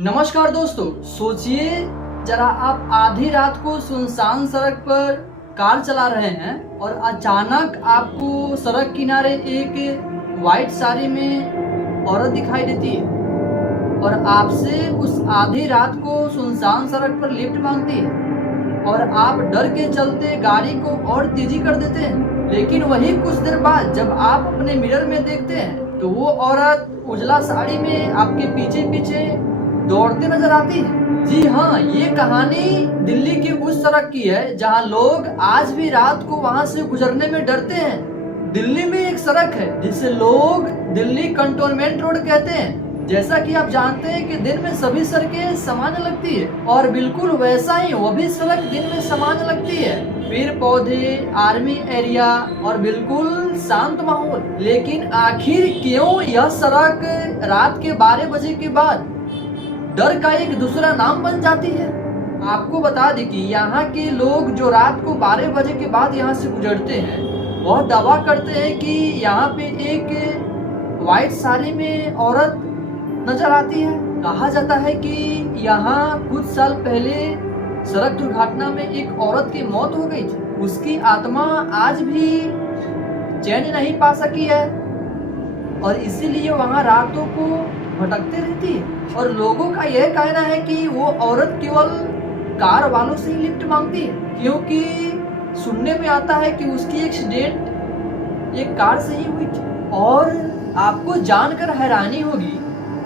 नमस्कार दोस्तों, सोचिए जरा आप आधी रात को सुनसान सड़क पर कार चला रहे हैं और अचानक आपको सड़क किनारे एक वाइट साड़ी में औरत दिखाई देती है और आपसे उस आधी रात को सुनसान सड़क पर लिफ्ट मांगती है और आप डर के चलते गाड़ी को और तेजी कर देते हैं। लेकिन वही कुछ देर बाद जब आप अपने मिरर में देखते हैं तो वो औरत उजला साड़ी में आपके पीछे पीछे दौड़ते नजर आती है। जी हाँ, ये कहानी दिल्ली की उस सड़क की है जहाँ लोग आज भी रात को वहाँ से गुजरने में डरते हैं। दिल्ली में एक सड़क है जिसे लोग दिल्ली कंटोनमेंट रोड कहते हैं। जैसा कि आप जानते हैं कि दिन में सभी सड़कें सामान्य लगती है और बिल्कुल वैसा ही वो भी सड़क दिन में सामान्य लगती है। पेड़ पौधे, आर्मी एरिया और बिल्कुल शांत माहौल। लेकिन आखिर क्यों यह सड़क रात के 12 बजे के बाद डर का एक दूसरा नाम बन जाती है? आपको बता दें कि यहाँ के लोग जो रात को 12 बजे के बाद यहाँ से गुजरते हैं वह दावा करते हैं कि यहाँ पे एक वाइट साड़ी में औरत नजर आती है। कहा जाता है कि यहाँ कुछ साल पहले सड़क दुर्घटना में एक औरत की मौत हो गई थी। उसकी आत्मा आज भी चैन नहीं पा सकी है और इसीलिए वहाँ रातों को भटकते रहती है। और लोगों का यह कहना है कि वो औरत केवल कार वालों से ही लिफ्ट मांगती है, क्योंकि सुनने में आता है कि उसकी एक्सीडेंट एक कार से ही हुई थी। और आपको जानकर हैरानी होगी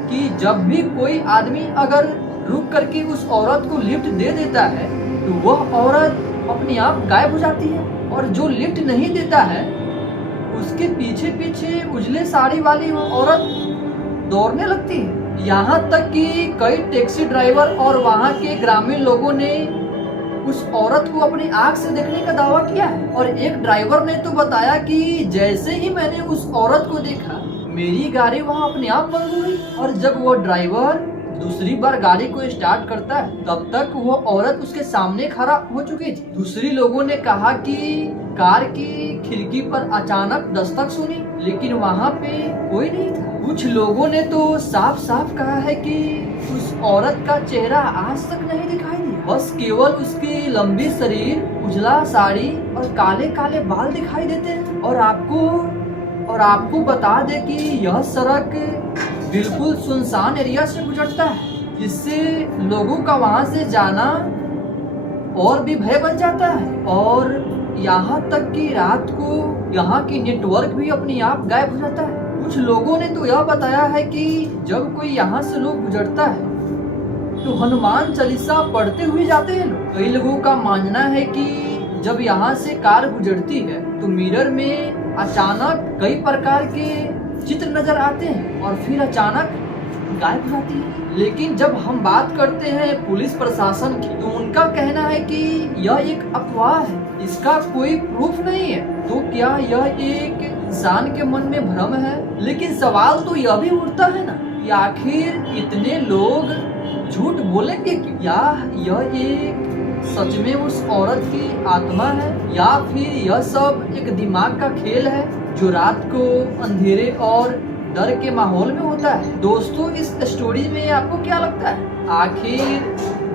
कि जब भी कोई आदमी अगर रुक करके उस औरत को लिफ्ट दे देता है तो वह औरत अपने आप गायब हो जाती है और जो लिफ्ट नहीं देता है उसके पीछे पीछे उजले साड़ी वाली वो औरत दौड़ने लगती है। यहाँ तक कि कई टैक्सी ड्राइवर और वहाँ के ग्रामीण लोगों ने उस औरत को अपनी आंख से देखने का दावा किया है। और एक ड्राइवर ने तो बताया कि जैसे ही मैंने उस औरत को देखा मेरी गाड़ी वहाँ अपने आप बंद हो गई। और जब वो ड्राइवर दूसरी बार गाड़ी को स्टार्ट करता है तब तक वो औरत उसके सामने खड़ा हो चुकी थी। दूसरी लोगों ने कहा कि कार की खिड़की पर अचानक दस्तक सुनी, लेकिन वहाँ पे कोई नहीं था। कुछ लोगों ने तो साफ साफ कहा है कि उस औरत का चेहरा आज तक नहीं दिखाई दिया, बस केवल उसकी लंबी शरीर, उजला साड़ी और काले काले बाल दिखाई देते हैं। और आपको बता दे कि यह सड़क बिल्कुल सुनसान एरिया से गुजरता है, जिससे लोगों का वहां से जाना और भी भय बन जाता है। और यहाँ तक कि रात को यहाँ की नेटवर्क भी अपने आप गायब हो जाता है। कुछ लोगों ने तो यह बताया है कि जब कोई यहाँ से लोग गुजरता है तो हनुमान चालीसा पढ़ते हुए जाते हैं लोग। कई लोगों का मानना है कि जब यहाँ से कार गुजरती है तो मिरर में अचानक कई प्रकार के चित्र नजर आते हैं और फिर अचानक गायब हो जाती है। लेकिन जब हम बात करते हैं पुलिस प्रशासन की तो उनका कहना है कि यह एक अफवाह है, इसका कोई प्रूफ नहीं है। तो क्या यह एक इंसान के मन में भ्रम है? लेकिन सवाल तो यह भी उठता है ना कि आखिर इतने लोग झूठ बोलेंगे क्यों? या यह एक सच में उस औरत की आत्मा है या फिर यह सब एक दिमाग का खेल है जो रात को अंधेरे और डर के माहौल में होता है? दोस्तों, इस स्टोरी में आपको क्या लगता है? आखिर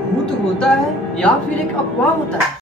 भूत होता है या फिर एक अफवाह होता है?